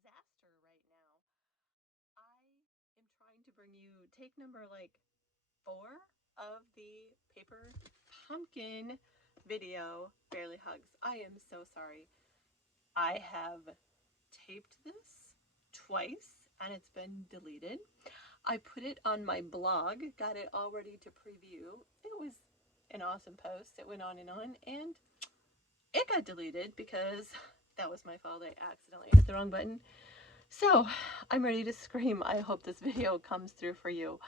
disaster right now. I am trying to bring you take number like 4 of the paper pumpkin video, Barely Hugs. I am so sorry. I have taped this twice and it's been deleted. I put it on my blog, got it all ready to preview. It was an awesome post. It went on, and it got deleted because that was my fault. I accidentally hit the wrong button. So I'm ready to scream. I hope this video comes through for you.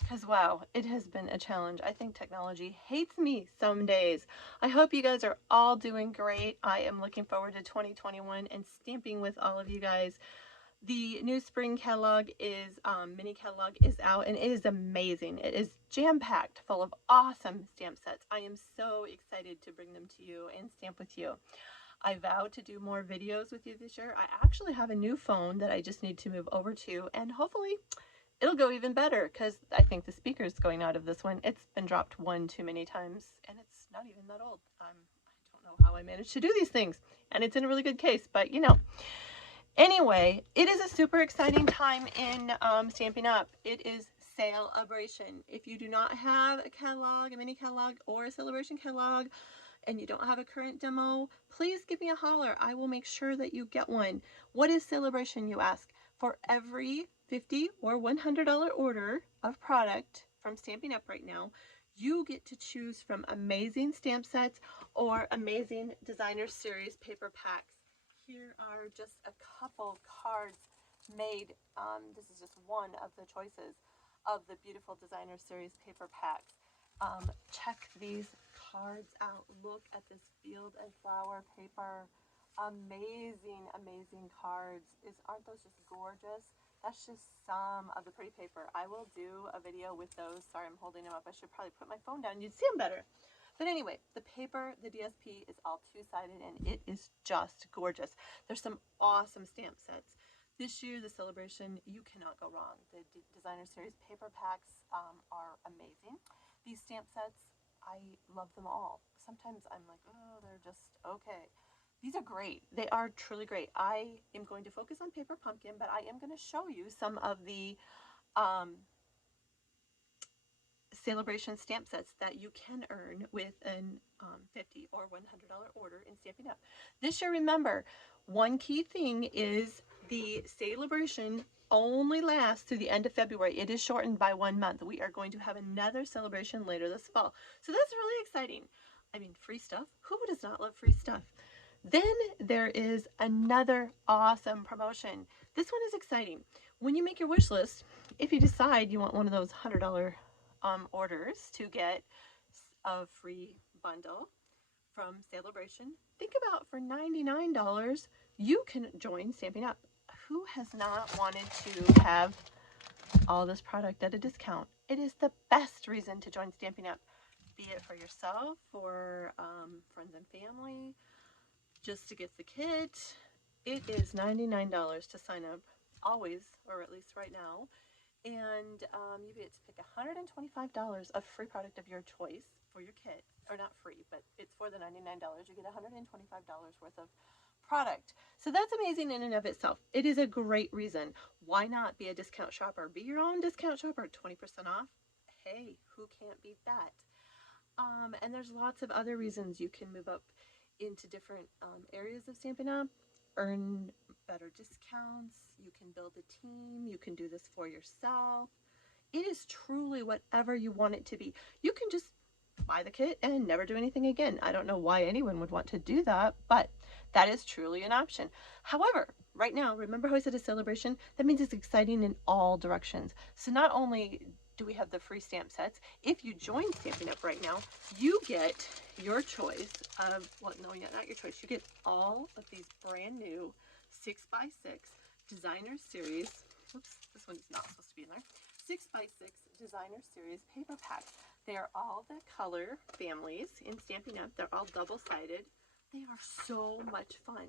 Because wow, it has been a challenge. I think technology hates me some days. I hope you guys are all doing great. I am looking forward to 2021 and stamping with all of you guys. The new spring catalog is, mini catalog is out, and it is amazing. It is jam-packed full of awesome stamp sets. I am so excited to bring them to you and stamp with you. I vow to do more videos with you this year. I actually have a new phone that I just need to move over to, and hopefully it'll go even better because I think the speaker is going out of this one. It's been dropped one too many times, and it's not even that old. I don't know how I managed to do these things, and it's in a really good case, but you know. Anyway, it is a super exciting time in Stampin' Up! It is Sale-abration. If you do not have a catalog, a mini catalog, or a celebration catalog, and you don't have a current demo, please give me a holler. I will make sure that you get one. What is Sale-abration, you ask? For every $50 or $100 order of product from Stampin' Up! Right now, you get to choose from amazing stamp sets or amazing designer series paper packs. Here are just a couple cards made. This is just one of the choices of the beautiful designer series paper packs. Check these cards out. Look at this field and flower paper. Amazing, amazing cards. Aren't those just gorgeous? That's just some of the pretty paper. I will do a video with those. Sorry, I'm holding them up. I should probably put my phone down. You'd see them better. But anyway, the paper, the DSP, is all two-sided, and it is just gorgeous. There's some awesome stamp sets. This year, the celebration, you cannot go wrong. The designer series paper packs are amazing. These stamp sets, I love them all. Sometimes I'm like, oh, they're just okay. These are great. They are truly great. I am going to focus on Paper Pumpkin, but I am going to show you some of the celebration stamp sets that you can earn with an $50 or $100 order in Stampin' Up! This year, remember, one key thing is the celebration only lasts through the end of February. It is shortened by 1 month. We are going to have another celebration later this fall. So that's really exciting. I mean, free stuff. Who does not love free stuff? Then there is another awesome promotion. This one is exciting. When you make your wish list, if you decide you want one of those $100 orders to get a free bundle from Sale-abration, think about for $99, you can join Stampin' Up! Who has not wanted to have all this product at a discount? It is the best reason to join Stampin' Up! Be it for yourself, for friends and family, just to get the kit. It is $99 to sign up, always, or at least right now. And you get to pick $125 of free product of your choice for your kit. Or not free, but it's for the $99. You get $125 worth of product. So that's amazing in and of itself. It is a great reason. Why not be a discount shopper? Be your own discount shopper, 20% off. Hey, who can't beat that? And there's lots of other reasons you can move up into different areas of Stampin' Up!, earn better discounts, you can build a team, you can do this for yourself. It is truly whatever you want it to be. You can just buy the kit and never do anything again. I don't know why anyone would want to do that, but that is truly an option. However, right now, remember how I said a celebration? That means it's exciting in all directions. So not only do we have the free stamp sets, if you join Stampin' Up! Right now, you get your choice of, well, no, not your choice. You get all of these brand new 6x6 designer series. Oops, this one's not supposed to be in there. 6x6 designer series paper packs. They are all the color families in Stampin' Up! They're all double-sided. They are so much fun.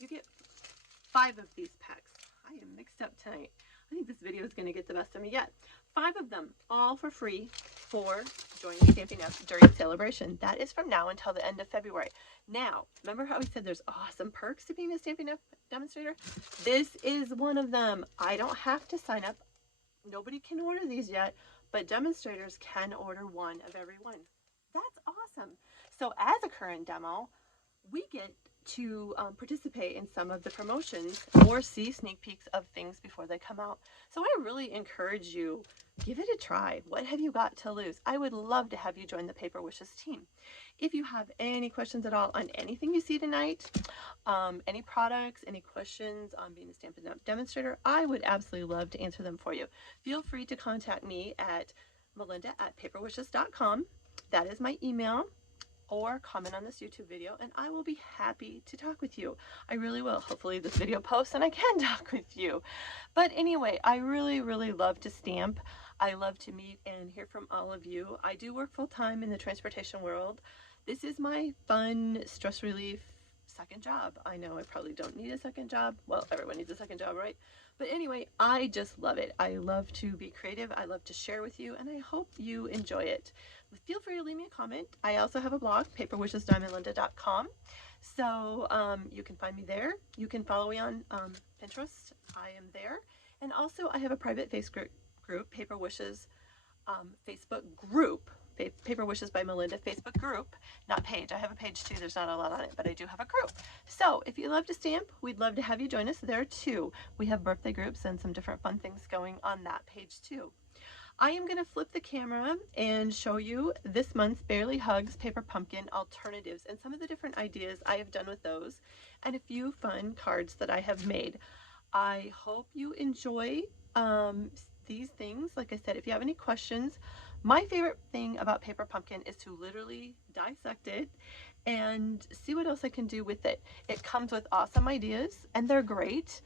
You get 5 of these packs. I am mixed up tonight. I think this video is going to get the best of me yet. 5 of them, all for free for joining Stampin' Up! During celebration. That is from now until the end of February. Now, remember how we said there's awesome perks to being a Stampin' Up! Demonstrator? This is one of them. I don't have to sign up. Nobody can order these yet, but demonstrators can order one of every one. That's awesome. So as a current demo, we get to participate in some of the promotions or see sneak peeks of things before they come out. So I really encourage you, give it a try. What have you got to lose? I would love to have you join the Paper Wishes team. If you have any questions at all on anything you see tonight, any products, any questions on being a Stampin' Up! Demonstrator, I would absolutely love to answer them for you. Feel free to contact me at melinda@paperwishes.com. That is my email. Or comment on this YouTube video and I will be happy to talk with you. I really will. Hopefully this video posts and I can talk with you. But anyway, I really love to stamp. I love to meet and hear from all of you. I do work full-time in the transportation world. This is my fun stress relief second job. I know I probably don't need a second job. Well, everyone needs a second job, right? But anyway, I just love it. I love to be creative. I love to share with you and I hope you enjoy it. Feel free to leave me a comment. I also have a blog, paperwishesbymelinda.com. So you can find me there. You can follow me on Pinterest. I am there. And also I have a private Facebook group, Paper Wishes Facebook group, Paper Wishes by Melinda Facebook group, not page. I have a page too. There's not a lot on it, but I do have a group. So if you love to stamp, we'd love to have you join us there too. We have birthday groups and some different fun things going on that page too. I am going to flip the camera and show you this month's Barely Hugs Paper Pumpkin alternatives and some of the different ideas I have done with those and a few fun cards that I have made. I hope you enjoy these things. Like I said, if you have any questions, my favorite thing about Paper Pumpkin is to literally dissect it and see what else I can do with it. It comes with awesome ideas and they're great.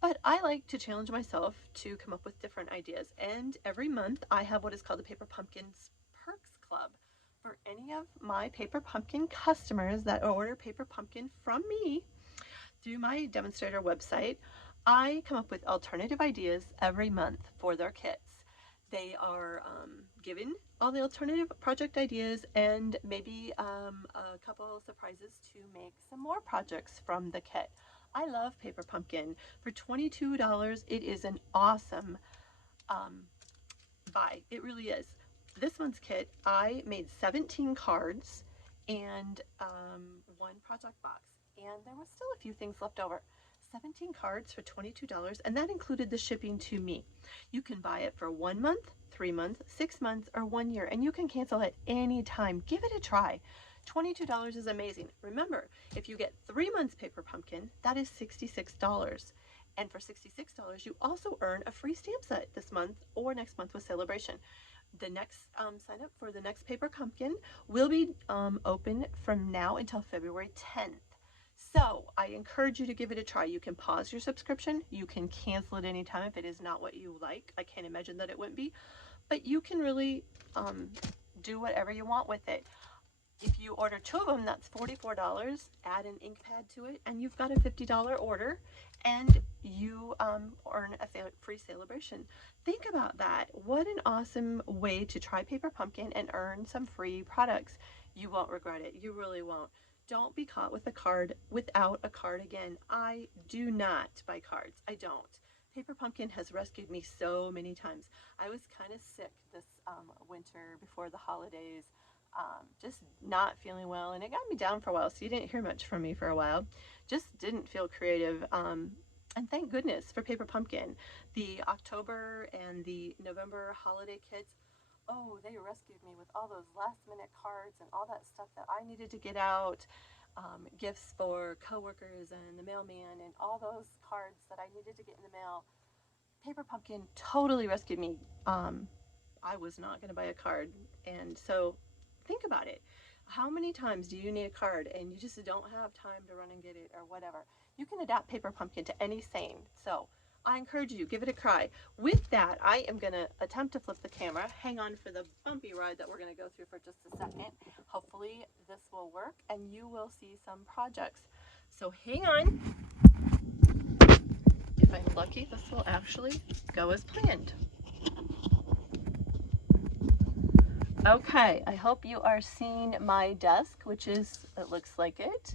But I like to challenge myself to come up with different ideas. And every month I have what is called the Paper Pumpkins Perks Club. For any of my Paper Pumpkin customers that order Paper Pumpkin from me through my demonstrator website, I come up with alternative ideas every month for their kits. They are given all the alternative project ideas and maybe a couple surprises to make some more projects from the kit. I love Paper Pumpkin. For $22, it is an awesome buy. It really is. This month's kit, I made 17 cards and one project box. And there was still a few things left over. 17 cards for $22, and that included the shipping to me. You can buy it for 1 month, 3 months, 6 months, or 1 year, and you can cancel at any time. Give it a try. $22 is amazing. Remember, if you get 3 months Paper Pumpkin, that is $66. And for $66, you also earn a free stamp set this month or next month with Celebration. The next sign up for the next Paper Pumpkin will be open from now until February 10th. So I encourage you to give it a try. You can pause your subscription. You can cancel it anytime if it is not what you like. I can't imagine that it wouldn't be, but you can really do whatever you want with it. If you order 2 of them, that's $44. Add an ink pad to it, and you've got a $50 order, and you earn a free Celebration. Think about that. What an awesome way to try Paper Pumpkin and earn some free products. You won't regret it. You really won't. Don't be caught with a card without a card again. I do not buy cards. I don't. Paper Pumpkin has rescued me so many times. I was kind of sick this winter before the holidays, just not feeling well, and it got me down for a while, so you didn't hear much from me for a while. Just didn't feel creative, and thank goodness for Paper Pumpkin. The October and the November holiday kits, oh, they rescued me with all those last minute cards and all that stuff that I needed to get out, gifts for coworkers and the mailman and all those cards that I needed to get in the mail. Paper Pumpkin totally rescued me. I was not going to buy a card, and so think about it. How many times do you need a card and you just don't have time to run and get it or whatever? You can adapt Paper Pumpkin to any saying. So I encourage you, give it a try. With that, I am going to attempt to flip the camera. Hang on for the bumpy ride that we're going to go through for just a second. Hopefully this will work and you will see some projects. So hang on. If I'm lucky, this will actually go as planned. Okay, I hope you are seeing my desk, which is, it looks like it.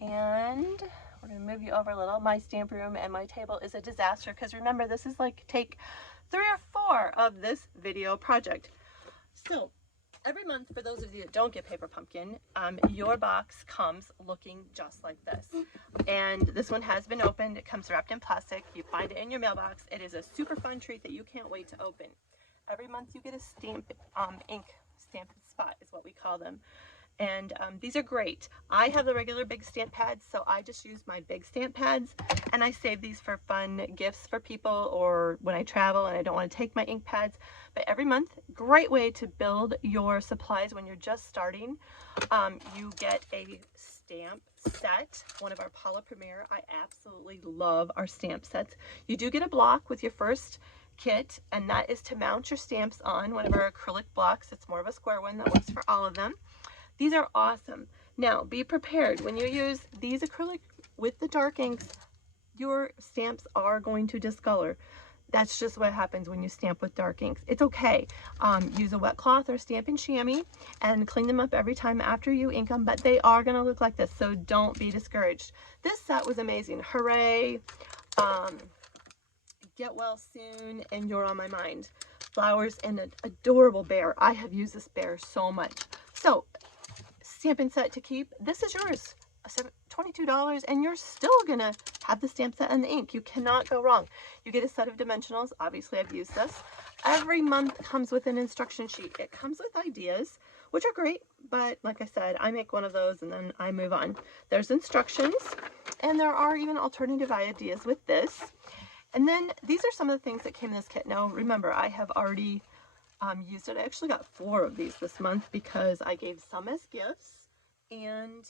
And we're gonna move you over a little. My stamp room and my table is a disaster because remember, this is like take 3 or 4 of this video project. So every month, for those of you that don't get Paper Pumpkin, your box comes looking just like this. And this one has been opened. It comes wrapped in plastic. You find it in your mailbox. It is a super fun treat that you can't wait to open. Every month you get a stamp, ink stamp spot is what we call them. And these are great. I have the regular big stamp pads, so I just use my big stamp pads, and I save these for fun gifts for people or when I travel and I don't want to take my ink pads. But every month, great way to build your supplies when you're just starting. You get a stamp set, one of our Paula Premier. I absolutely love our stamp sets. You do get a block with your first kit, and that is to mount your stamps on one of our acrylic blocks. It's more of a square one that works for all of them. These are awesome. Now, be prepared. When you use these acrylic with the dark inks, your stamps are going to discolor. That's just what happens when you stamp with dark inks. It's okay. Use a wet cloth or Stampin' Chamois and clean them up every time after you ink them, but they are going to look like this, so don't be discouraged. This set was amazing. Hooray. Get well soon, and you're on my mind. Flowers and an adorable bear. I have used this bear so much. So, stamping set to keep. This is yours. $22, and you're still gonna have the stamp set and the ink. You cannot go wrong. You get a set of dimensionals. Obviously, I've used this. Every month comes with an instruction sheet. It comes with ideas, which are great, but like I said, I make one of those and then I move on. There's instructions, and there are even alternative ideas with this. And then these are some of the things that came in this kit. Now, remember, I have already used it. I actually got 4 of these this month because I gave some as gifts, and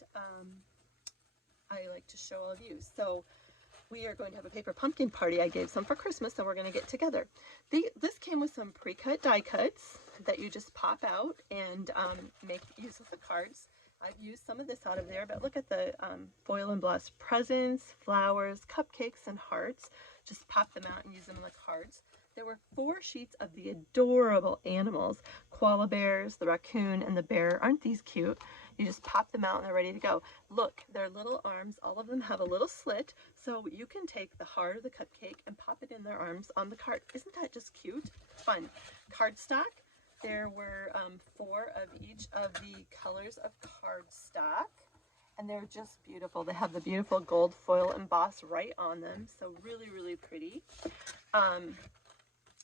I like to show all of you. So we are going to have a paper pumpkin party. I gave some for Christmas, and we're going to get together. This came with some pre-cut die cuts that you just pop out and make use of the cards. I've used some of this out of there, but look at the foil embossed presents, flowers, cupcakes, and hearts. Just pop them out and use them in the cards. There were 4 sheets of the adorable animals, Koala Bears, the raccoon, and the bear. Aren't these cute? You just pop them out and they're ready to go. Look, their little arms, all of them have a little slit, so you can take the heart of the cupcake and pop it in their arms on the card. Isn't that just cute? Fun. Cardstock. There were 4 of each of the colors of cardstock, and they're just beautiful. They have the beautiful gold foil embossed right on them, so really, really pretty.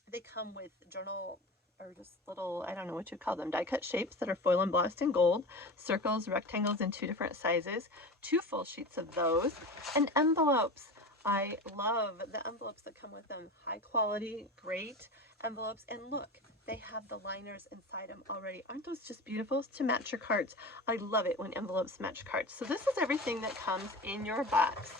They come with journal, or just little, I don't know what you call them, die cut shapes that are foil embossed in gold, circles, rectangles in 2 different sizes, 2 full sheets of those, and envelopes. I love the envelopes that come with them. High quality, great envelopes, and look, they have the liners inside them already. Aren't those just beautiful to match your cards? I love it when envelopes match cards. So this is everything that comes in your box.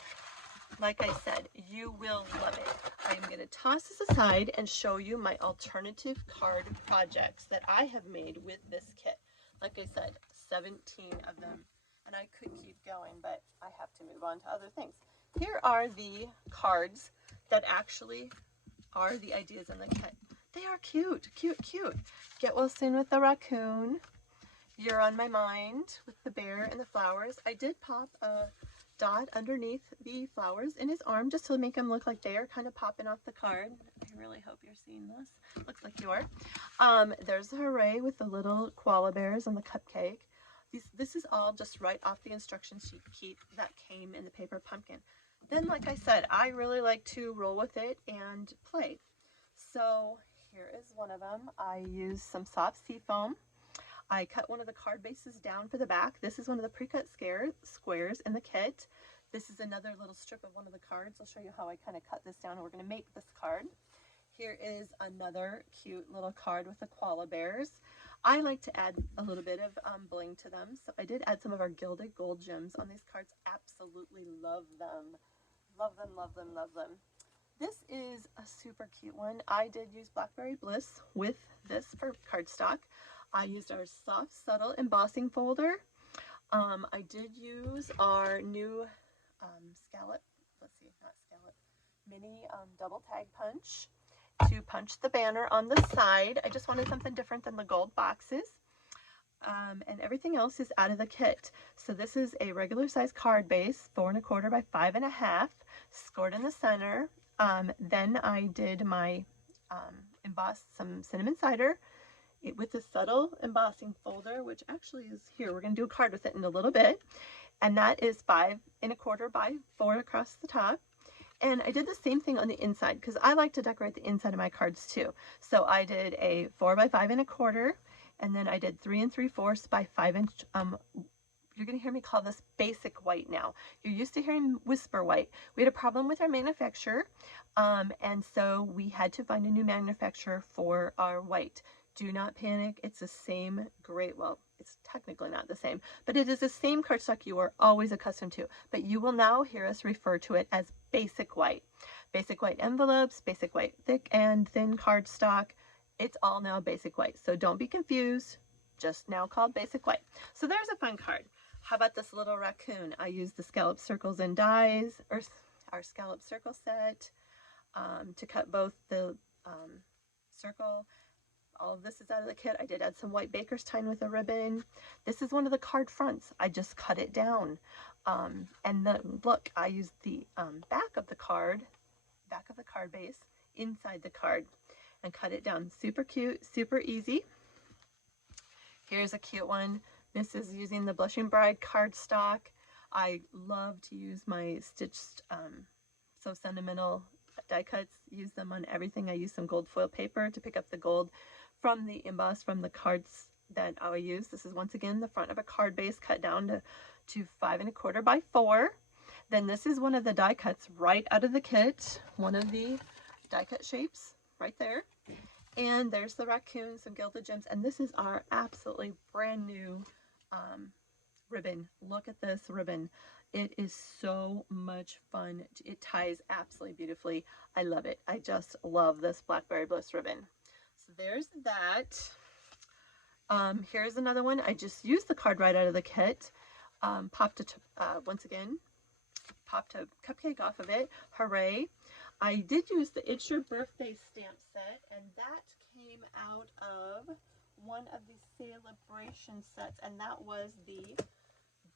Like I said, you will love it. I'm going to toss this aside and show you my alternative card projects that I have made with this kit. Like I said, 17 of them. And I could keep going, but I have to move on to other things. Here are the cards that actually are the ideas in the kit. They are cute, cute, cute. Get well soon with the raccoon. You're on my mind with the bear and the flowers. I did pop a dot underneath the flowers in his arm just to make him look like they are kind of popping off the card. I really hope you're seeing this. Looks like you are. There's the hooray with the little koala bears and the cupcake. This is all just right off the instruction sheet that came in the paper pumpkin. Then, like I said, I really like to roll with it and play. So here is one of them. I used some soft seafoam. I cut one of the card bases down for the back. This is one of the pre-cut squares in the kit. This is another little strip of one of the cards. I'll show you how I kind of cut this down. We're going to make this card. Here is another cute little card with the koala bears. I like to add a little bit of bling to them, so I did add some of our gilded gold gems on these cards. Absolutely love them. Love them, love them, love them. This is a super cute one. I did use Blackberry Bliss with this for cardstock. I used our soft, subtle embossing folder. I did use our new mini double tag punch to punch the banner on the side. I just wanted something different than the gold boxes. And everything else is out of the kit. So this is a regular size card base, 4 1/4 by 5 1/2, scored in the center. Then I did my embossed some cinnamon cider with the subtle embossing folder, which actually is here. We're going to do a card with it in a little bit. And that is 5 1/4 by 4 across the top. And I did the same thing on the inside because I like to decorate the inside of my cards too. So I did a 4 by 5 1/4, and then I did 3 3/4 by 5 inch. You're going to hear me call this basic white now. You're used to hearing whisper white. We had a problem with our manufacturer, and so we had to find a new manufacturer for our white. Do not panic. It's the same grade. Well, it's technically not the same, but it is the same cardstock you are always accustomed to. But you will now hear us refer to it as basic white. Basic white envelopes, basic white thick and thin cardstock. It's all now basic white. So don't be confused. Just now called basic white. So there's a fun card. How about this little raccoon? I used the scallop circles and dies, or our scallop circle set, to cut both the circle. All of this is out of the kit. I did add some white baker's twine with a ribbon. This is one of the card fronts. I just cut it down. And then look, I used the back of the card base inside the card and cut it down. Super cute, super easy. Here's a cute one. This is using the Blushing Bride cardstock. I love to use my stitched So Sentimental die cuts. Use them on everything. I use some gold foil paper to pick up the gold from the emboss from the cards that I use. This is once again the front of a card base cut down to 5 1/4 by 4. Then this is one of the die cuts right out of the kit. One of the die cut shapes right there. And there's the raccoon, some gilded gems, and this is our absolutely brand new ribbon. Look at this ribbon. It is so much fun. It ties absolutely beautifully. I love it. I just love this Blackberry Bliss ribbon. So there's that. Here's another one. I just used the card right out of the kit. Popped a cupcake off of it. Hooray. I did use the It's Your Birthday stamp set, and that came out of one of the celebration sets, and that was the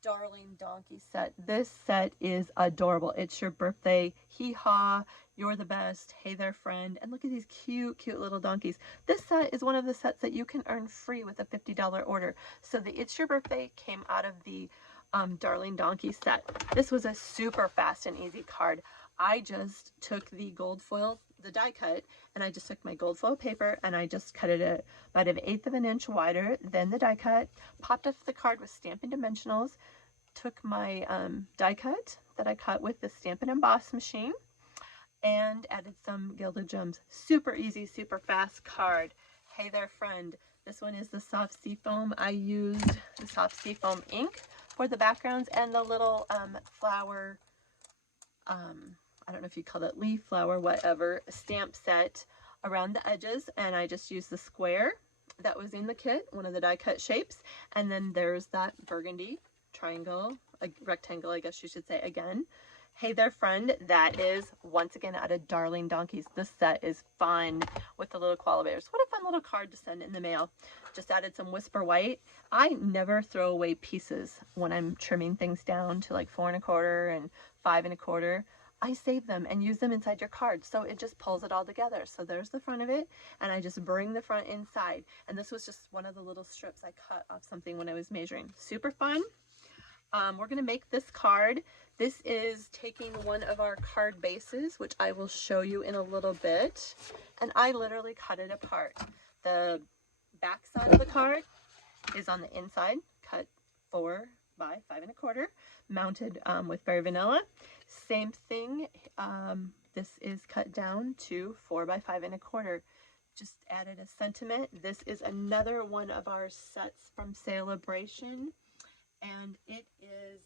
Darling Donkey set. This set is adorable. It's your birthday. Hee-haw. You're the best. Hey there, friend. And look at these cute, cute little donkeys. This set is one of the sets that you can earn free with a $50 order. So the It's Your Birthday came out of the Darling Donkey set. This was a super fast and easy card. I just took the gold foil, the die cut, and I just took my gold foil paper and I just cut it about 1/8 of an inch wider than the die cut, popped up the card with Stampin' Dimensionals, took my die cut that I cut with the Stampin' Emboss machine, and added some gilded gems. Super easy, super fast card. Hey there, friend. This one is the soft seafoam. I used the soft seafoam ink for the backgrounds and the little flower, I don't know if you call it leaf, flower, whatever, stamp set around the edges, and I just used the square that was in the kit, one of the die cut shapes, and then there's that burgundy triangle, a rectangle, I guess you should say again. Hey there, friend. That is once again out of Darling Donkeys. This set is fun with the little koala bears. What a fun little card to send in the mail. Just added some Whisper White. I never throw away pieces when I'm trimming things down to like 4 1/4 and 5 1/4. I save them and use them inside your card, so it just pulls it all together. So there's the front of it, and I just bring the front inside. And this was just one of the little strips I cut off something when I was measuring. Super fun. We're going to make this card. This is taking one of our card bases, which I will show you in a little bit, and I literally cut it apart. The back side of the card is on the inside, cut 4 by 5 1/4, mounted with Berry Vanilla. Same thing, this is cut down to 4 by 5 1/4. Just added a sentiment. This is another one of our sets from Celebration, and it is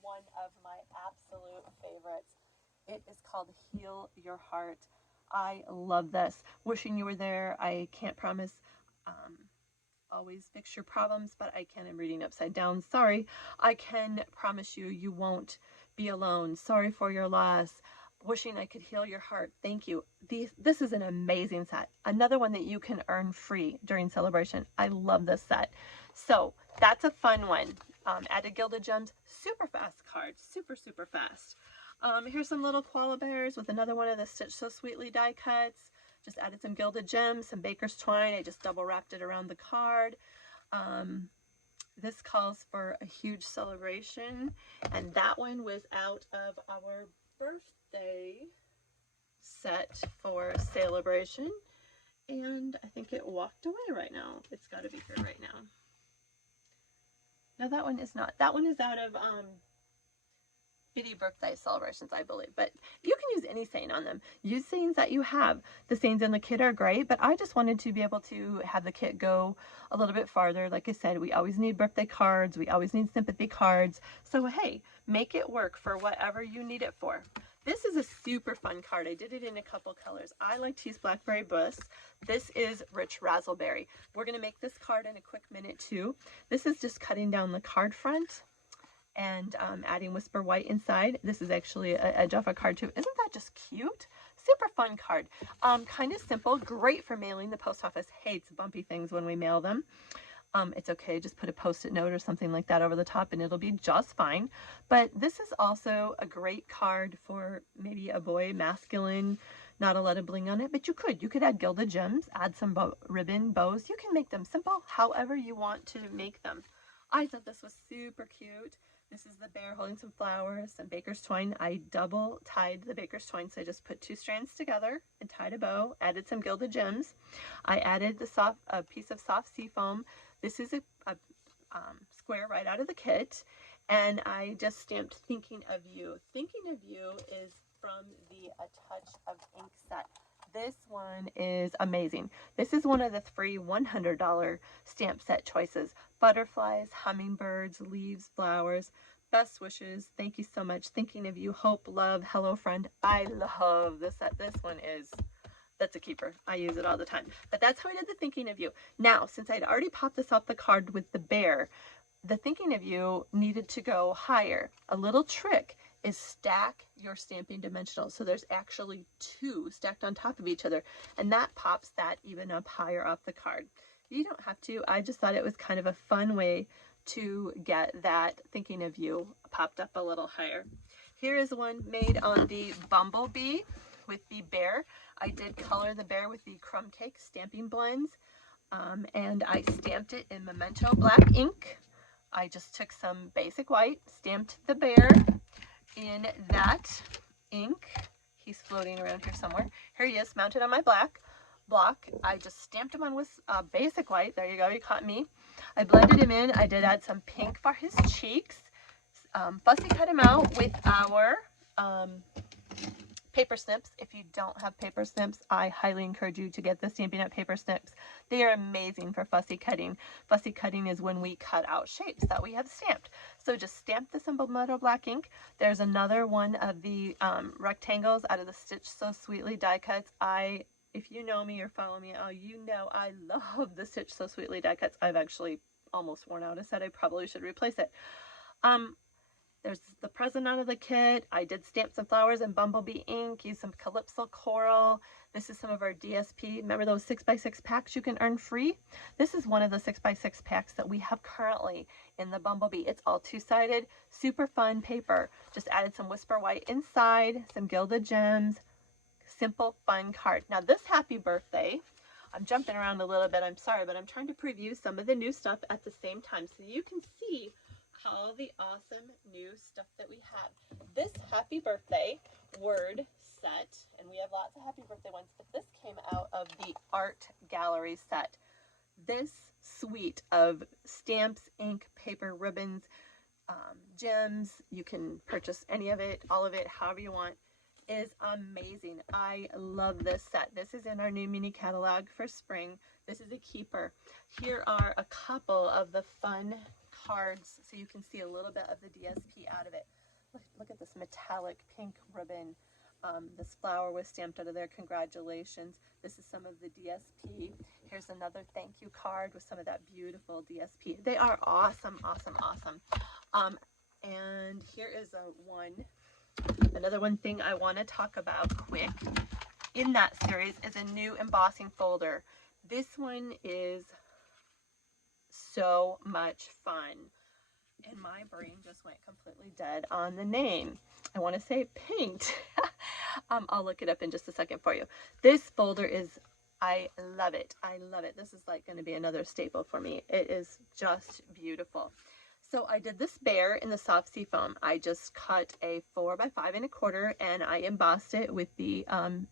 one of my absolute favorites. It is called Heal Your Heart. I love this. Wishing you were there. I can't promise always fix your problems, but I can. I'm reading upside down. Sorry. I can promise you, you won't be alone. Sorry for your loss. Wishing I could heal your heart. Thank you. This is an amazing set. Another one that you can earn free during Celebration. I love this set. So that's a fun one. Added Gilded Gems, super fast card, super fast. Here's some little Koala Bears with another one of the Stitch So Sweetly die cuts. Just added some Gilded Gems, some Baker's Twine. I just double wrapped it around the card. This calls for a huge celebration, and that one was out of our birthday set for celebration, and I think it walked away right now. It's got to be here right now. No, that one is not. That one is out of Bitty birthday celebrations, I believe, but you can use any saying on them. Use sayings that you have. The sayings in the kit are great, but I just wanted to be able to have the kit go a little bit farther. Like I said, we always need birthday cards. We always need sympathy cards. So hey, make it work for whatever you need it for. This is a super fun card. I did it in a couple colors. I like to use Blackberry Bush. This is Rich Razzleberry. We're going to make this card in a quick minute too. This is just cutting down the card front and adding Whisper White inside. This is actually an edge off a card too. Isn't that just cute? Super fun card. Kind of simple, great for mailing. The post office hates bumpy things when we mail them. It's okay, just put a post-it note or something like that over the top and it'll be just fine. But this is also a great card for maybe a boy, masculine, not a lot of bling on it, but you could add Gilded Gems, add some ribbon bows. You can make them simple, however you want to make them. I thought this was super cute. This is the bear holding some flowers, some Baker's Twine. I double tied the Baker's Twine, so I just put 2 strands together and tied a bow, added some Gilded Gems. I added a piece of soft sea foam. This is a square right out of the kit, and I just stamped Thinking of You. Thinking of You is from the A Touch of Ink set. This one is amazing. This is one of the free $100 stamp set choices. Butterflies, hummingbirds, leaves, flowers, best wishes, thank you so much, thinking of you, hope, love, hello friend. I love this set. This one is, that's a keeper. I use it all the time. But that's how I did the Thinking of You. Now, since I'd already popped this off the card with the bear, the Thinking of You needed to go higher. A little trick is stack your stamping dimensionals. So there's actually 2 stacked on top of each other, and that pops that even up higher off the card. You don't have to. I just thought it was kind of a fun way to get that Thinking of You popped up a little higher. Here is one made on the Bumblebee with the bear. I did color the bear with the Crumb Cake stamping blends, and I stamped it in Memento black ink. I just took some basic white, stamped the bear in that ink. He's floating around here somewhere. Here he is, mounted on my black block. I just stamped him on with basic white. There you go, you caught me. I blended him in. I did add some pink for his cheeks. Fussy cut him out with our paper snips. If you don't have paper snips, I highly encourage you to get the Stampin' Up! Paper snips. They are amazing for fussy cutting. Fussy cutting is when we cut out shapes that we have stamped. So just stamp this in Metal black ink. There's another one of the rectangles out of the Stitch So Sweetly die cuts. If you know me or follow me, you know I love the Stitch So Sweetly die cuts. I've actually almost worn out a set. I probably should replace it. There's the present out of the kit. I did stamp some flowers in Bumblebee ink, use some Calypso coral. This is some of our DSP. Remember those 6x6 packs you can earn free? This is one of the 6x6 packs that we have currently in the Bumblebee. It's all 2-sided, super fun paper. Just added some Whisper White inside, some Gilded Gems. Simple, fun card. Now this happy birthday, I'm jumping around a little bit, I'm sorry, but I'm trying to preview some of the new stuff at the same time so you can see all the awesome new stuff that we have. This happy birthday word set, and we have lots of happy birthday ones, but this came out of the art gallery set. This suite of stamps, ink, paper, ribbons, gems, you can purchase any of it, all of it, however you want, is amazing. I love this set. This is in our new mini catalog for spring. This is a keeper. Here are a couple of the fun cards so you can see a little bit of the DSP out of it. Look at this metallic pink ribbon. This flower was stamped out of there. Congratulations. This is some of the DSP. Here's another thank you card with some of that beautiful DSP. They are awesome, awesome, awesome. And here is another one thing I want to talk about quick in that series is a new embossing folder. This one is so much fun. And my brain just went completely dead on the name. I want to say paint. I'll look it up in just a second for you. This folder is, I love it. I love it. This is like going to be another staple for me. It is just beautiful. So I did this bear in the soft sea foam. I just cut a 4 by 5 1/4 and I embossed it with the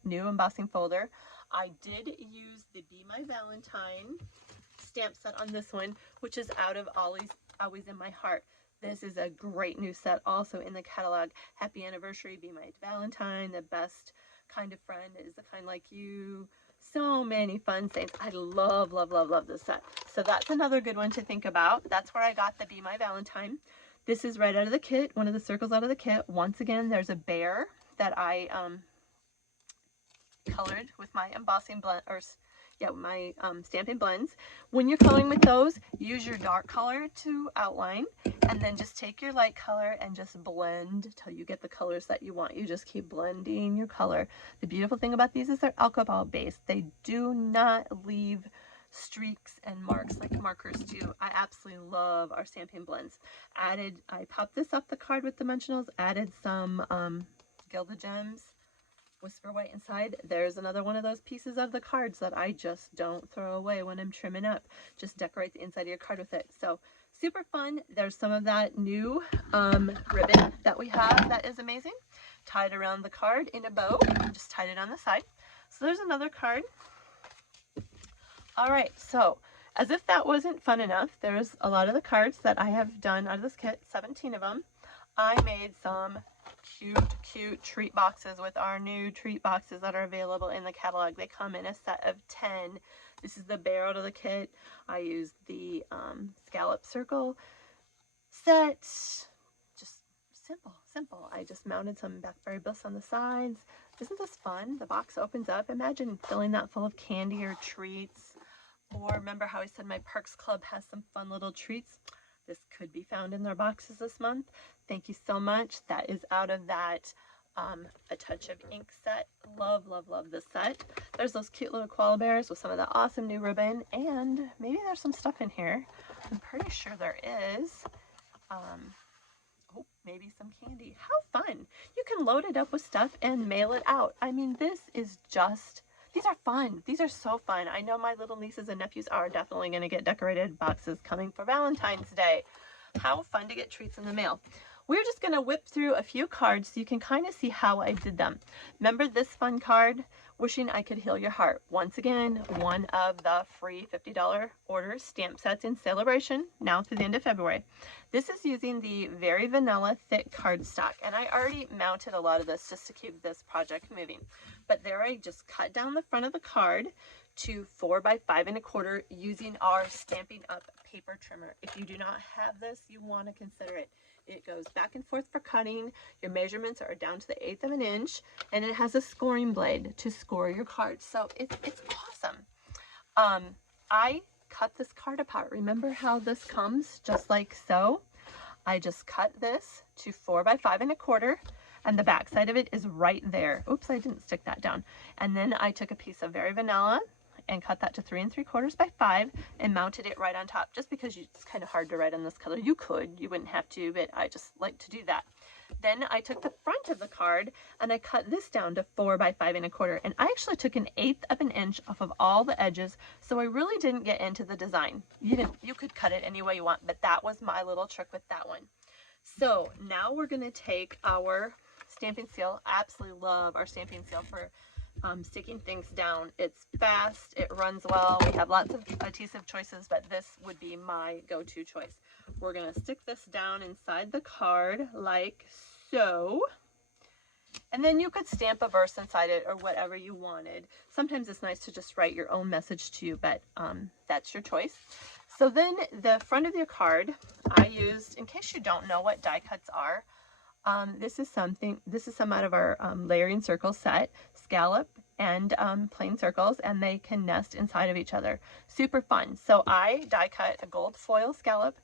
new embossing folder. I did use the Be My Valentine stamp set on this one, which is out of Always in My Heart. This is a great new set also in the catalog. Happy Anniversary, Be My Valentine, The Best Kind of Friend is the Kind Like You. So many fun things. I love, love, love, love this set. So that's another good one to think about. That's where I got the Be My Valentine. This is right out of the kit, one of the circles out of the kit. Once again, there's a bear that I colored with my embossing blend, or yeah, my Stampin' Blends. When you're coloring with those, use your dark color to outline, and then just take your light color and just blend till you get the colors that you want. You just keep blending your color. The beautiful thing about these is they're alcohol based. They do not leave streaks and marks like markers do. I absolutely love our Stampin' Blends. I popped this up the card with dimensionals, added some Gilded Gems, Whisper White inside. There's another one of those pieces of the cards that I just don't throw away when I'm trimming up. Just decorate the inside of your card with it. So super fun. There's some of that new ribbon that we have that is amazing. Tied around the card in a bow. Just tied it on the side. So there's another card. All right, so as if that wasn't fun enough, there's a lot of the cards that I have done out of this kit, 17 of them. I made some cute treat boxes with our new treat boxes that are available in the catalog. They come in a set of 10. This is the bear out of the kit. I used the scallop circle set. Just simple. I just mounted some blackberry bliss on the sides. Isn't this fun? The box opens up. Imagine filling that full of candy or treats. Or remember how I said my Perks Club has some fun little treats? This could be found in their boxes this month. Thank you so much. That is out of that A Touch of Ink set. Love, love, love this set. There's those cute little koala bears with some of the awesome new ribbon, and maybe there's some stuff in here. I'm pretty sure there is. Oh, maybe some candy. How fun. You can load it up with stuff and mail it out. I mean, this is just... These are fun. These are so fun. I know my little nieces and nephews are definitely going to get decorated boxes coming for Valentine's Day. How fun to get treats in the mail. We're just going to whip through a few cards so you can kind of see how I did them. Remember this fun card? Wishing I Could Heal Your Heart. Once again, one of the free $50 order stamp sets in celebration now through the end of February. This is using the Very Vanilla Thick cardstock, and I already mounted a lot of this just to keep this project moving. But there I just cut down the front of the card to 4 by 5 1/4 using our Stampin' Up paper trimmer. If you do not have this, you want to consider it. It goes back and forth for cutting. Your measurements are down to the 1/8 of an inch, and it has a scoring blade to score your cards. So it's awesome. I cut this card apart. Remember how this comes just like so? I just cut this to 4 by 5 1/4, and the back side of it is right there. Oops, I didn't stick that down. And then I took a piece of Very Vanilla and cut that to 3 3/4 by 5 and mounted it right on top, just because it's kind of hard to write on this color. You wouldn't have to, but I just like to do that. Then I took the front of the card and I cut this down to 4 by 5 1/4, and I actually took 1/8 of an inch off of all the edges, so I really didn't get into the design. You could cut it any way you want, but that was my little trick with that one. So now we're going to take our stamping seal. I absolutely love our stamping seal for sticking things down. It's fast, it runs well. We have lots of adhesive choices, but this would be my go-to choice. We're going to stick this down inside the card like so. And then you could stamp a verse inside it or whatever you wanted. Sometimes it's nice to just write your own message too, but that's your choice. So then the front of your card, I used, in case you don't know what die cuts are, this is some out of our layering circle set, scallop and plain circles, and they can nest inside of each other. Super fun. So I die cut a gold foil scallop,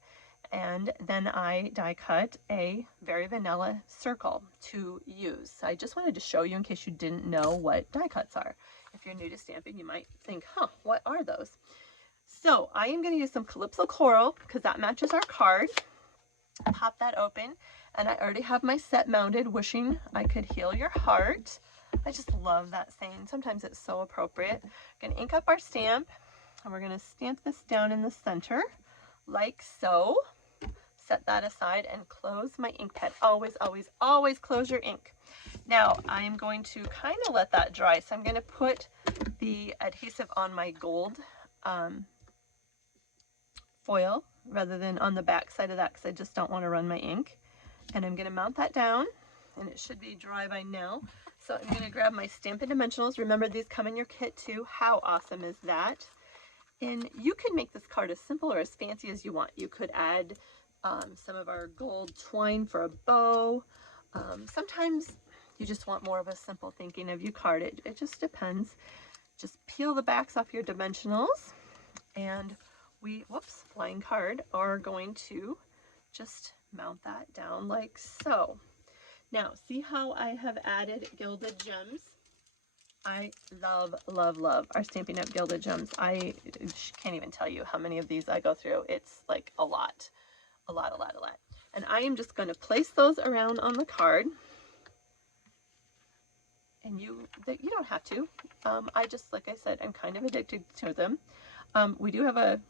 and then I die cut a Very Vanilla circle to use. I just wanted to show you in case you didn't know what die cuts are. If you're new to stamping, you might think, huh, what are those? So I am going to use some Calypso Coral because that matches our card. Pop that open, and I already have my set mounted, wishing I could heal your heart. I just love that saying. Sometimes it's so appropriate. Going to ink up our stamp, and we're going to stamp this down in the center like so. Set that aside and close my ink pad. Always, always, always close your ink. Now I am going to kind of let that dry. So I'm going to put the adhesive on my gold foil rather than on the back side of that because I just don't want to run my ink. And I'm going to mount that down, and it should be dry by now. So I'm going to grab my Stampin' Dimensionals. Remember, these come in your kit too. How awesome is that? And you can make this card as simple or as fancy as you want. You could add some of our gold twine for a bow. Sometimes you just want more of a simple thinking of you card. It just depends. Just peel the backs off your dimensionals, and we, whoops, flying card, are going to just mount that down like so. Now, see how I have added gilded gems? I love, love, love our Stampin' Up! Gilded Gems. I can't even tell you how many of these I go through. It's like a lot. A lot. And I am just going to place those around on the card. And you don't have to. I just, like I said, I'm kind of addicted to them. We do have a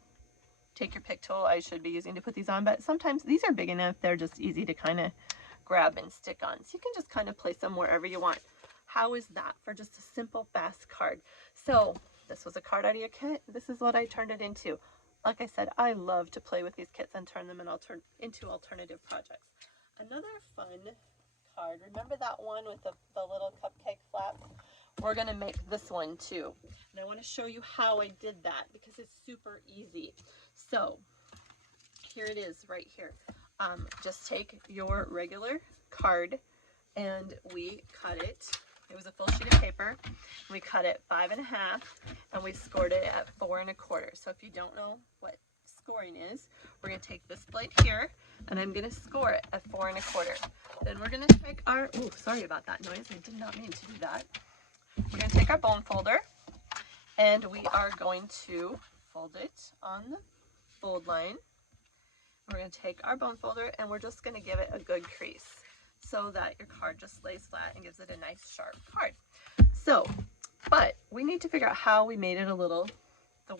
take your pick tool I should be using to put these on, but sometimes these are big enough, they're just easy to kind of grab and stick on. So you can just kind of place them wherever you want. How is that for just a simple, fast card? So this was a card out of your kit. This is what I turned it into. Like I said, I love to play with these kits and turn them into alternative projects. Another fun card, remember that one with the little cupcake flap? We're going to make this one too. And I want to show you how I did that because it's super easy. So here it is right here. Just take your regular card and we cut it. It was a full sheet of paper. We cut it 5 1/2 and we scored it at 4 1/4. So if you don't know what scoring is, we're going to take this blade here and I'm going to score it at 4 1/4. Then we're going to take our, oh, sorry about that noise. I did not mean to do that. We're going to take our bone folder and we are going to fold it on the fold line. We're going to take our bone folder and we're just going to give it a good crease so that your card just lays flat and gives it a nice sharp card. So, but we need to figure out how we made it a little, the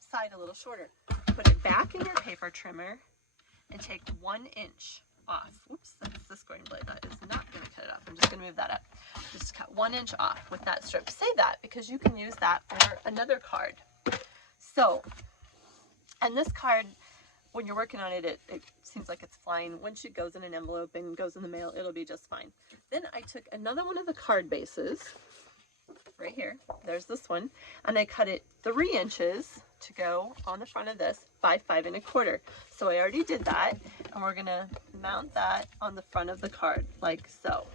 side a little shorter. Put it back in your paper trimmer and take 1 inch off. Oops, that's the scoring blade. That is not going to cut it off. I'm just going to move that up. Just cut 1 inch off with that strip. Save that because you can use that for another card. So, and this card, when you're working on it, it seems like it's flying. Once it goes in an envelope and goes in the mail, it'll be just fine. Then I took another one of the card bases, right here, there's this one, and I cut it 3 inches to go on the front of this by 5 1/4. So I already did that, and we're gonna mount that on the front of the card, like so.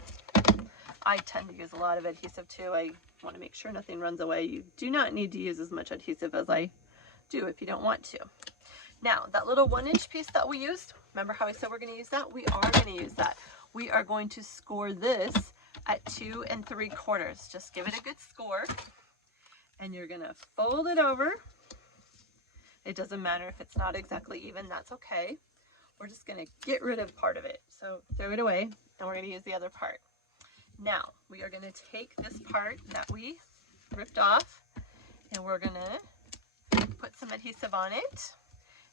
I tend to use a lot of adhesive too. I want to make sure nothing runs away. You do not need to use as much adhesive as I do if you don't want to. Now, that little 1 inch piece that we used, remember how I said we're going to use that? We are going to use that. We are going to score this at 2 3/4. Just give it a good score. And you're going to fold it over. It doesn't matter if it's not exactly even, that's okay. We're just going to get rid of part of it. So throw it away, and we're going to use the other part. Now, we are going to take this part that we ripped off, and we're going to put some adhesive on it.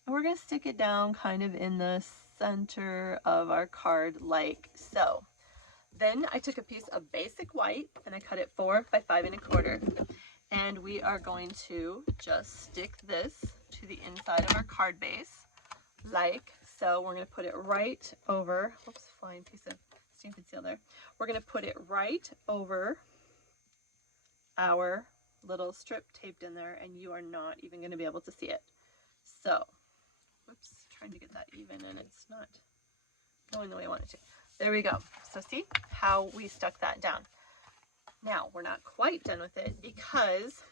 And we're going to stick it down kind of in the center of our card like so. Then I took a piece of basic white and I cut it 4 by 5 1/4. And we are going to just stick this to the inside of our card base like so. We're going to put it right over, whoops, flying piece of Stampin' Seal there. We're going to put it right over our little strip taped in there, and you are not even going to be able to see it. So, whoops, trying to get that even and it's not going the way I want it to. There we go. So see how we stuck that down. Now, we're not quite done with it because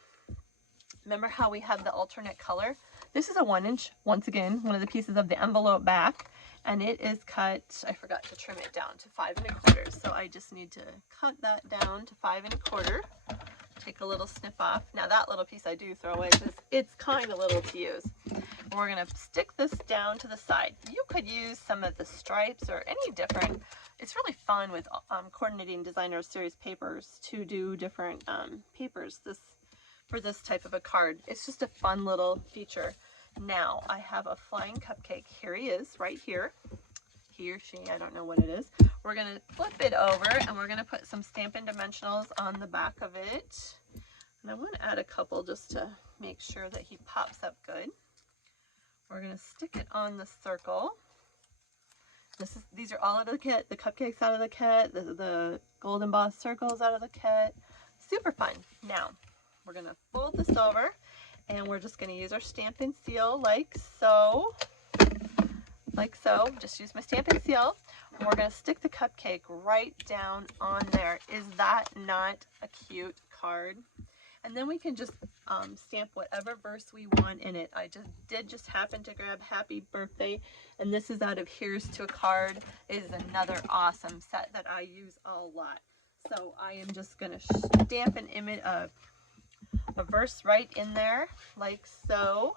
remember how we have the alternate color? This is a 1 inch, once again, one of the pieces of the envelope back, and it is cut, I forgot to trim it down to 5 1/4. So I just need to cut that down to 5 1/4. take a little snip off. Now that little piece I do throw away because it's kind of little to use. We're gonna stick this down to the side. You could use some of the stripes or any different. It's really fun with coordinating designer series papers to do different papers for this type of a card. It's just a fun little feature. Now I have a flying cupcake. Here he is, right here. He or she, I don't know what it is. We're gonna flip it over and we're gonna put some Stampin' Dimensionals on the back of it. And I want to add a couple just to make sure that he pops up good. We're gonna stick it on the circle. These are all out of the kit. The cupcakes out of the kit, the gold embossed circles out of the kit. Super fun. Now, we're gonna fold this over and we're just gonna use our Stampin' Seal like so. Like so. Just use my Stampin' Seal. We're gonna stick the cupcake right down on there. Is that not a cute card? And then we can just stamp whatever verse we want in it. I just happen to grab Happy Birthday, and this is out of Here's to a Card. It is another awesome set that I use a lot. So I am just going to stamp an image of a verse right in there, like so.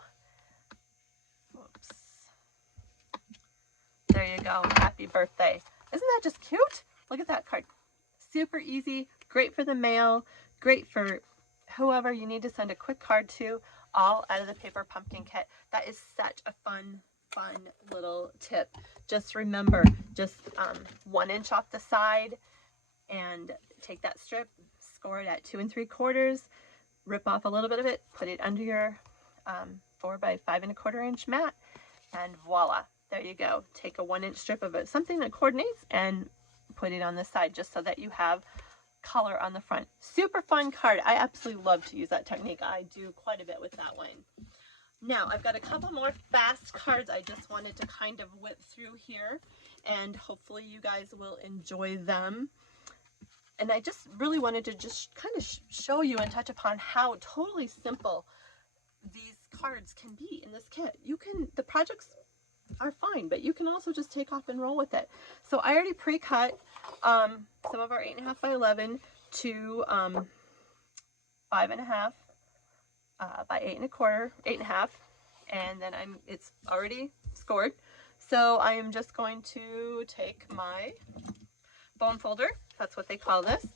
Oops. There you go. Happy birthday. Isn't that just cute? Look at that card. Super easy, great for the mail, great for whoever you need to send a quick card to, all out of the paper pumpkin kit. That is such a fun little tip. Just remember, just 1 inch off the side and take that strip, score it at 2 3/4, rip off a little bit of it, put it under your 4 by 5 1/4 inch mat, and voila, there you go. Take a 1 inch strip of it, something that coordinates, and put it on the side just so that you have color on the front. Super fun card. I absolutely love to use that technique. I do quite a bit with that one. Now I've got a couple more fast cards I just wanted to kind of whip through here, and hopefully you guys will enjoy them. And I just really wanted to just kind of show you and touch upon how totally simple these cards can be in this kit. The projects are fine, but you can also just take off and roll with it. So I already pre-cut some of our 8.5 by 11 to 5.5 by 8 1/4, and then it's already scored. So I am just going to take my bone folder, that's what they call this,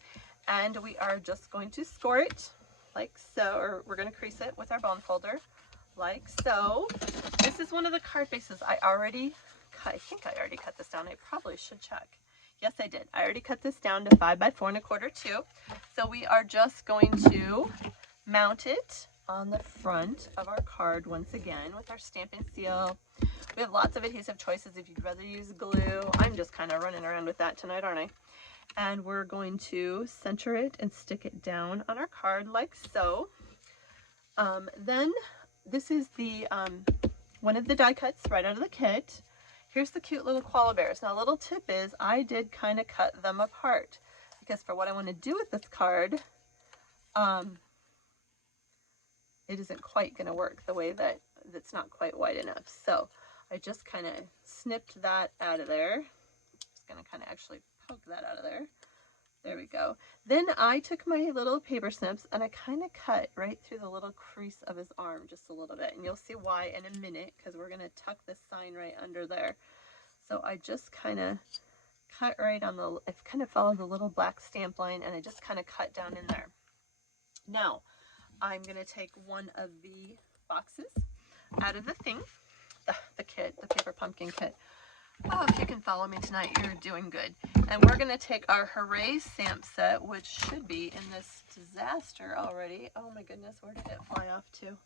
and we are just going to score it like so, or we're going to crease it with our bone folder like so. This is one of the card bases I already cut. I think I already cut this down. I probably should check. Yes, I did. I already cut this down to 5 by 4 1/4 too. So we are just going to mount it on the front of our card once again with our Stampin' Seal. We have lots of adhesive choices if you'd rather use glue. I'm just kind of running around with that tonight, aren't I? And we're going to center it and stick it down on our card like so. Then this is the one of the die cuts right out of the kit. Here's the cute little koala bears. Now a little tip is I did kind of cut them apart because for what I want to do with this card, it isn't quite going to work the way that it's not quite wide enough. So I just kind of snipped that out of there. Just going to kind of actually poke that out of there. There we go. Then I took my little paper snips and I kind of cut right through the little crease of his arm just a little bit. And you'll see why in a minute because we're going to tuck this sign right under there. So I just kind of cut right on the, I've kind of followed the little black stamp line and I just kind of cut down in there. Now I'm going to take one of the boxes out of the thing, the kit, the paper pumpkin kit. Oh, if you can follow me tonight, you're doing good. And we're going to take our Hooray stamp set, which should be in this disaster already. Oh my goodness, where did it fly off to?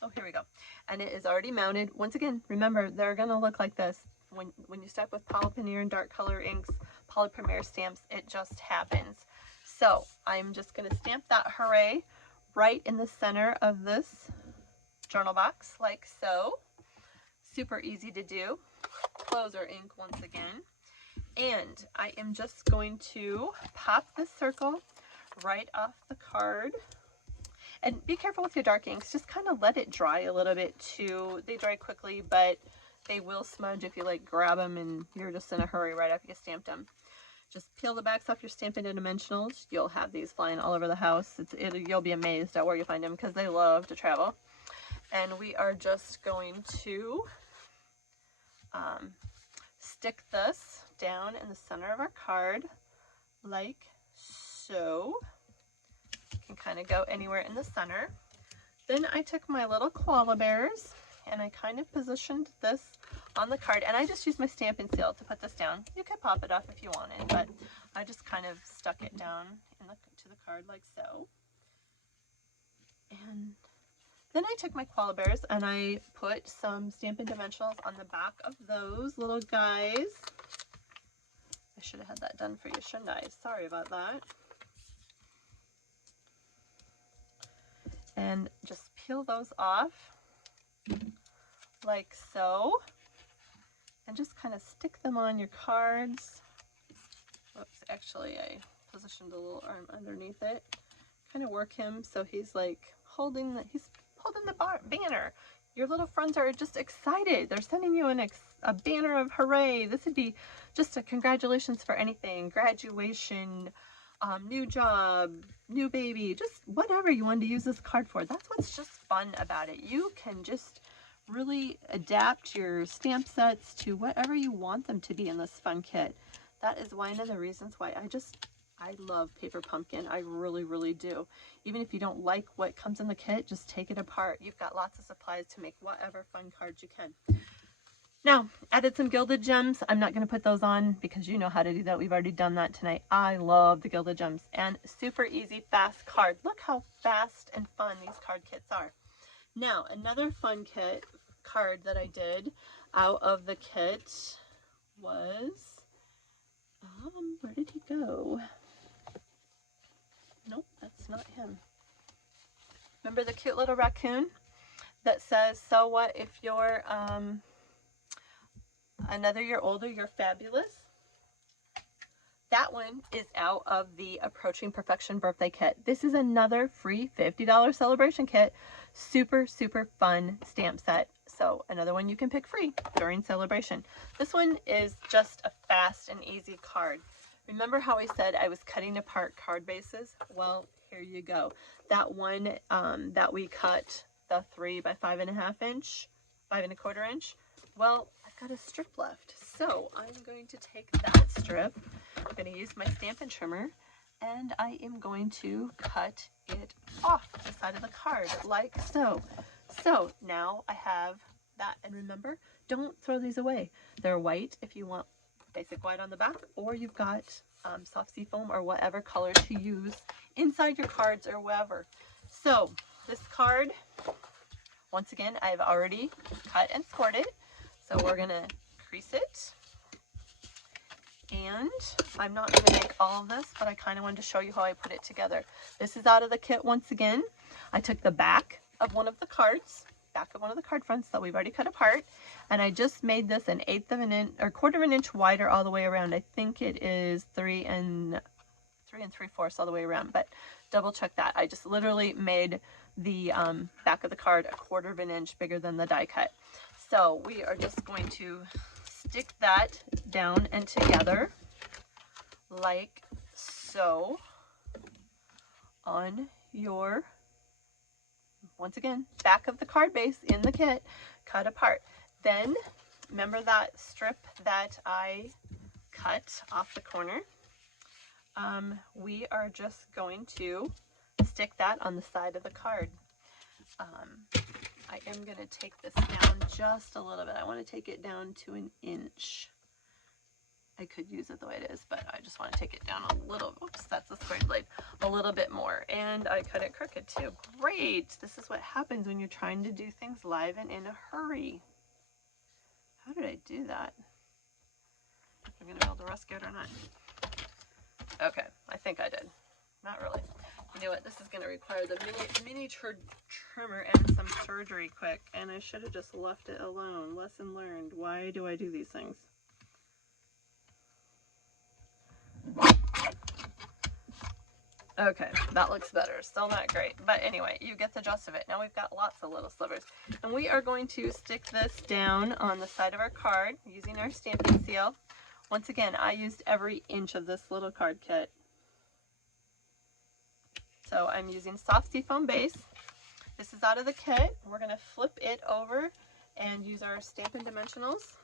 Oh, here we go. And it is already mounted. Once again, remember, they're going to look like this. When you start with Polypanier and dark color inks, Polypremier stamps, it just happens. So I'm just going to stamp that Hooray right in the center of this journal box, like so. Super easy to do. Close our ink once again. And I am just going to pop this circle right off the card. And be careful with your dark inks. Just kind of let it dry a little bit too. They dry quickly, but they will smudge if you like grab them and you're just in a hurry right after you stamped them. Just peel the backs off your Stampin' Dimensionals. You'll have these flying all over the house. You'll be amazed at where you find them because they love to travel. And we are just going to stick this down in the center of our card like so. You can kind of go anywhere in the center. Then I took my little Koala Bears and I kind of positioned this on the card, and I just used my Stampin' Seal to put this down. You could pop it up if you wanted, but I just kind of stuck it down to the card like so. And then I took my Koala Bears and I put some Stampin' Dimensionals on the back of those little guys. I should have had that done for you, shouldn't I? Sorry about that. And just peel those off like so. And just kind of stick them on your cards. Whoops, actually I positioned a little arm underneath it. Kind of work him so he's like holding the banner. Your little friends are just excited. They're sending you a banner of hooray. This would be just a congratulations for anything. Graduation, new job, new baby, just whatever you wanted to use this card for. That's what's just fun about it. You can just really adapt your stamp sets to whatever you want them to be in this fun kit. That is one of the reasons why I love Paper Pumpkin. I really, really do. Even if you don't like what comes in the kit, just take it apart. You've got lots of supplies to make whatever fun cards you can. Now, added some gilded gems. I'm not going to put those on because you know how to do that. We've already done that tonight. I love the gilded gems. And super easy, fast card. Look how fast and fun these card kits are. Now, another fun card that I did out of the kit was, where did he go? Nope, that's not him. Remember the cute little raccoon that says, so what if you're another year older, you're fabulous? That one is out of the Approaching Perfection birthday kit. This is another free $50 celebration kit. Super, super fun stamp set. So another one you can pick free during celebration. This one is just a fast and easy card. Remember how I said I was cutting apart card bases? Well, here you go. That one that we cut, the 3 by 5.5 inch, 5 1/4 inch. Well, I've got a strip left. So I'm going to take that strip. I'm going to use my Stampin' Trimmer and I am going to cut it off the side of the card like so. So now I have that, and remember, don't throw these away. They're white if you want basic white on the back, or you've got soft sea foam or whatever color to use inside your cards or wherever. So this card, once again, I've already cut and scored it. So we're going to crease it. And I'm not going to make all of this, but I kind of wanted to show you how I put it together. This is out of the kit once again. I took the back of one of the cards, back of one of the card fronts that we've already cut apart, and I just made this an 1/8 of an inch or 1/4 of an inch wider all the way around. I think it is 3 3/4 all the way around, but double check that. I just literally made the back of the card 1/4 of an inch bigger than the die cut. So we are just going to stick that down and together like so on your, once again, back of the card base in the kit, cut apart. Then remember that strip that I cut off the corner? We are just going to stick that on the side of the card. I am going to take this down just a little bit. I want to take it down to 1 inch. I could use it the way it is, but I just want to take it down a little. Oops, that's a square blade. A little bit more. And I cut it crooked too. Great! This is what happens when you're trying to do things live and in a hurry. How did I do that? If I'm going to be able to rescue it or not. Okay, I think I did. Not really. You know what? This is going to require the mini trimmer and some surgery quick. And I should have just left it alone. Lesson learned. Why do I do these things? Okay, that looks better. Still not great. But anyway, you get the gist of it. Now we've got lots of little slivers. And we are going to stick this down on the side of our card using our Stampin' Seal. Once again, I used every inch of this little card kit. So I'm using soft seafoam base. This is out of the kit. We're going to flip it over and use our Stampin' Dimensionals.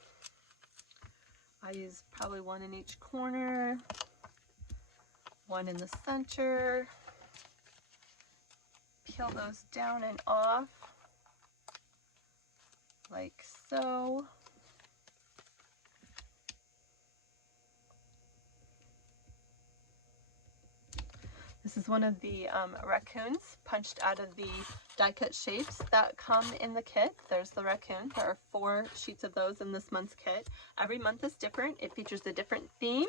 I use probably one in each corner, one in the center. Peel those down and off like so. This is one of the raccoons punched out of the die cut shapes that come in the kit. There's the raccoon. There are 4 sheets of those in this month's kit. Every month is different. It features a different theme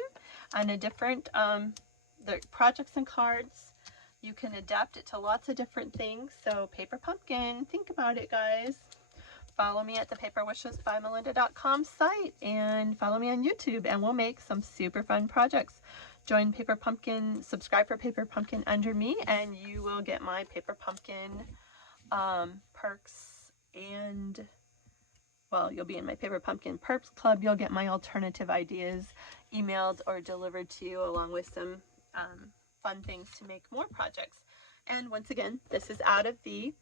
and a different the projects and cards. You can adapt it to lots of different things. So Paper Pumpkin, think about it, guys. Follow me at the paperwishesbymelinda.com site and follow me on YouTube, and we'll make some super fun projects. Join Paper Pumpkin, subscribe for Paper Pumpkin under me, and you will get my Paper Pumpkin perks, and well, you'll be in my Paper Pumpkin Perks Club. You'll get my alternative ideas emailed or delivered to you, along with some fun things to make more projects. And once again, this is out of the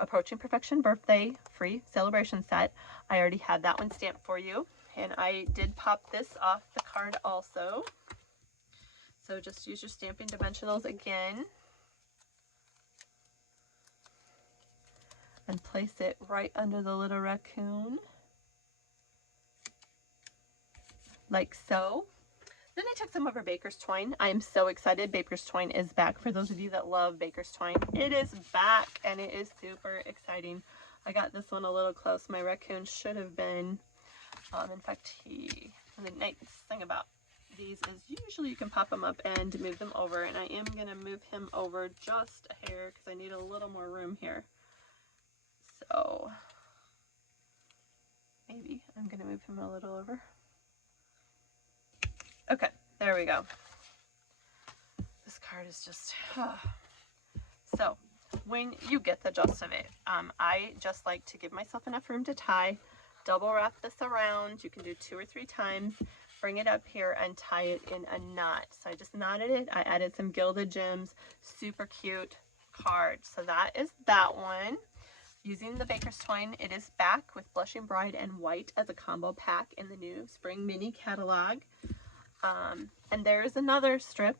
Approaching Perfection birthday free celebration set. I already had that one stamped for you, and I did pop this off the card also. So just use your Stampin' Dimensionals again and place it right under the little raccoon, like so. Then I took some of our Baker's Twine. I am so excited. Baker's Twine is back. For those of you that love Baker's Twine, it is back, and it is super exciting. I got this one a little close. My raccoon should have been, in fact, the nice thing about these is usually you can pop them up and move them over, and I am going to move him over just a hair because I need a little more room here. So maybe I'm going to move him a little over. Okay, there we go. This card is just, So when you get the gist of it, I just like to give myself enough room to tie, double wrap this around. You can do 2 or 3 times. Bring it up here and tie it in a knot. So I just knotted it. I added some gilded gems. Super cute card. So that is that one. Using the Baker's Twine, it is back with Blushing Bride and White as a combo pack in the new Spring Mini Catalog. And there's another strip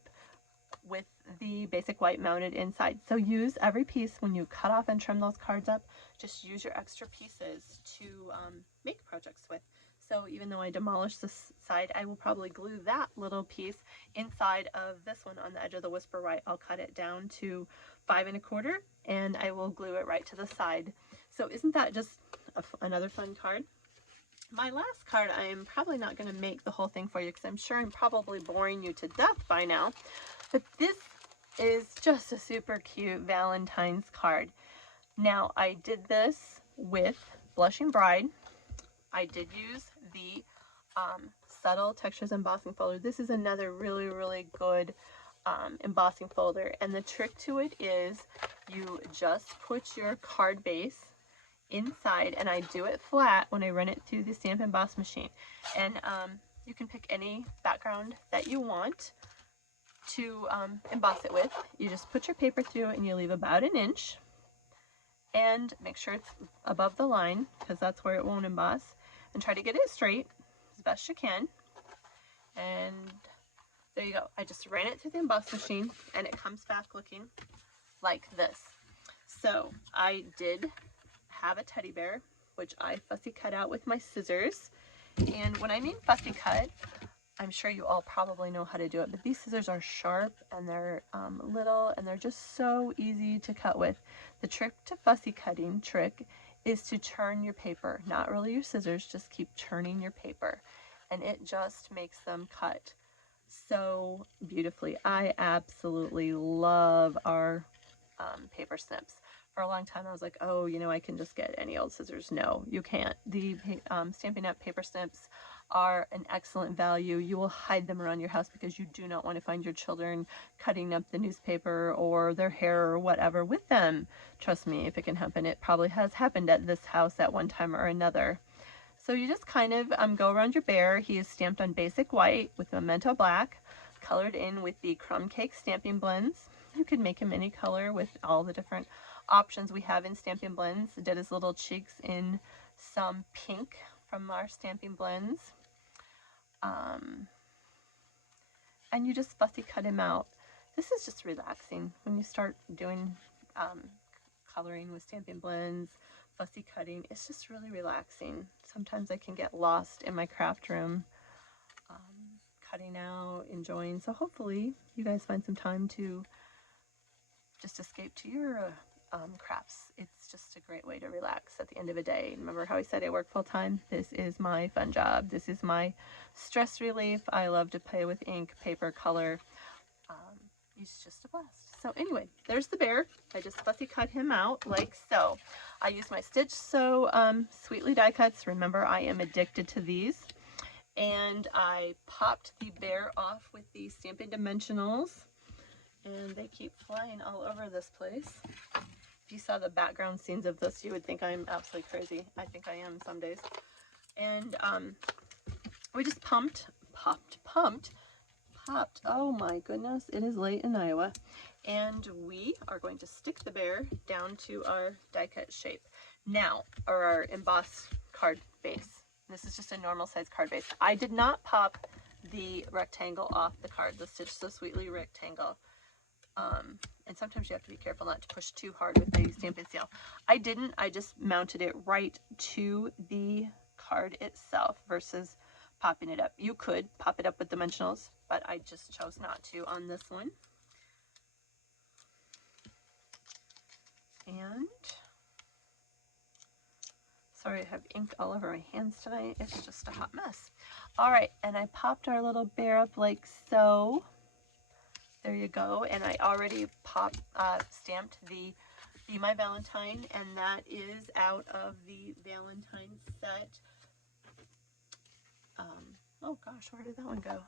with the basic white mounted inside. So use every piece when you cut off and trim those cards up. Just use your extra pieces to make projects with. So even though I demolished this side, I will probably glue that little piece inside of this one on the edge of the Whisper White. I'll cut it down to 5 1/4 and I will glue it right to the side. So isn't that just another fun card? My last card, I am probably not going to make the whole thing for you because I'm sure I'm probably boring you to death by now. But this is just a super cute Valentine's card. Now, I did this with Blushing Bride. I did use the Subtle Textures Embossing Folder. This is another really, really good embossing folder. And the trick to it is you just put your card base inside, and I do it flat when I run it through the Stamp Emboss machine. And you can pick any background that you want to emboss it with. You just put your paper through and you leave about 1 inch and make sure it's above the line because that's where it won't emboss, and try to get it straight as best you can. And there you go. I just ran it through the emboss machine and it comes back looking like this. So I did have a teddy bear, which I fussy cut out with my scissors. And when I mean fussy cut, I'm sure you all probably know how to do it, but these scissors are sharp and they're little and they're just so easy to cut with. The trick to fussy cutting is to churn your paper, not really your scissors, just keep churning your paper, and it just makes them cut so beautifully. I absolutely love our paper snips. For a long time I was like, oh, you know, I can just get any old scissors. No, you can't. The Stampin' Up! Paper snips are an excellent value. You will hide them around your house because you do not want to find your children cutting up the newspaper or their hair or whatever with them. Trust me, if it can happen, it probably has happened at this house at one time or another. So you just kind of go around your bear. He is stamped on basic white with memento black, colored in with the crumb cake stamping blends. You can make him any color with all the different options we have in stamping blends. I did his little cheeks in some pink from our stamping blends. And you just fussy cut him out. This is just relaxing when you start doing coloring with stamping blends, fussy cutting. It's just really relaxing. Sometimes I can get lost in my craft room, cutting out, enjoying. So hopefully you guys find some time to just escape to your crafts. It's just a great way to relax at the end of a day. Remember how I said I work full time? This is my fun job. This is my stress relief. I love to play with ink, paper, color. He's just a blast. So anyway, there's the bear. I just fussy cut him out like so. I use my Stitch Sew Sweetly die cuts. Remember, I am addicted to these. And I popped the bear off with the Stampin' Dimensionals. And they keep flying all over this place. If you saw the background scenes of this, you would think I'm absolutely crazy. I think I am some days. And we just pumped. Oh my goodness, it is late in Iowa. And we are going to stick the bear down to our die cut shape. Now, or our embossed card base. This is just a normal size card base. I did not pop the rectangle off the card, the Stitch So Sweetly rectangle. And sometimes you have to be careful not to push too hard with the Stampin' Seal. I didn't, I just mounted it right to the card itself versus popping it up. You could pop it up with dimensionals, but I just chose not to on this one. And sorry, I have ink all over my hands tonight. It's just a hot mess. All right, and I popped our little bear up like so. There you go. And I already stamped the Be My Valentine, and that is out of the Valentine set. Oh gosh, where did that one go?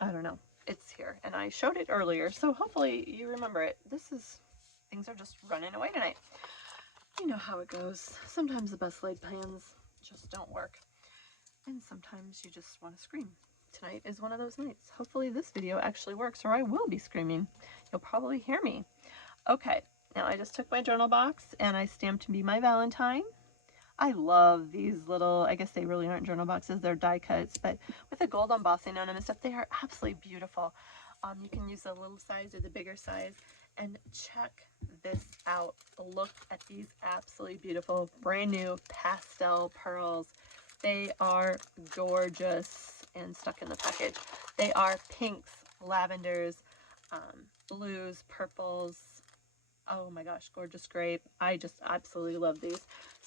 I don't know. It's here, and I showed it earlier, so hopefully you remember it. Things are just running away tonight. You know how it goes. Sometimes the best laid plans just don't work, and sometimes you just want to scream. Tonight is one of those nights. Hopefully this video actually works, or I will be screaming. You'll probably hear me. Okay, now I just took my journal box and I stamped Be My Valentine. I love these little, I guess they really aren't journal boxes, they're die cuts, but with the gold embossing on them and stuff, they are absolutely beautiful. You can use the little size or the bigger size, and check this out. Look at these absolutely beautiful, brand new pastel pearls. They are gorgeous and stuck in the package. They are pinks, lavenders, blues, purples. Oh my gosh, gorgeous grape. I just absolutely love these.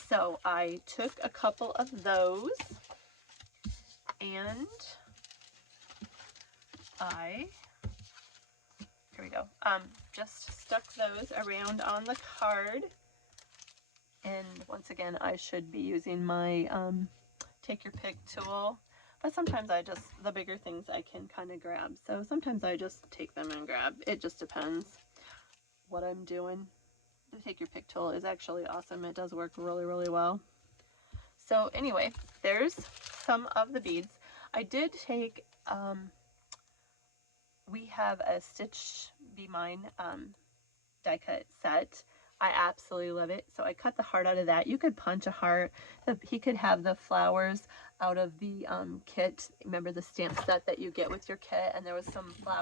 So I took a couple of those and here we go, just stuck those around on the card. And once again, I should be using my take your pick tool, but sometimes the bigger things I can kind of grab. So sometimes I just take them and grab. It just depends what I'm doing. The take your pick tool is actually awesome. It does work really, really well. So anyway, there's some of the beads. I did take, we have a Stitch Be Mine die cut set. I absolutely love it. So I cut the heart out of that. You could punch a heart. He could have the flowers out of the kit. Remember the stamp set that you get with your kit, and there was some flowers.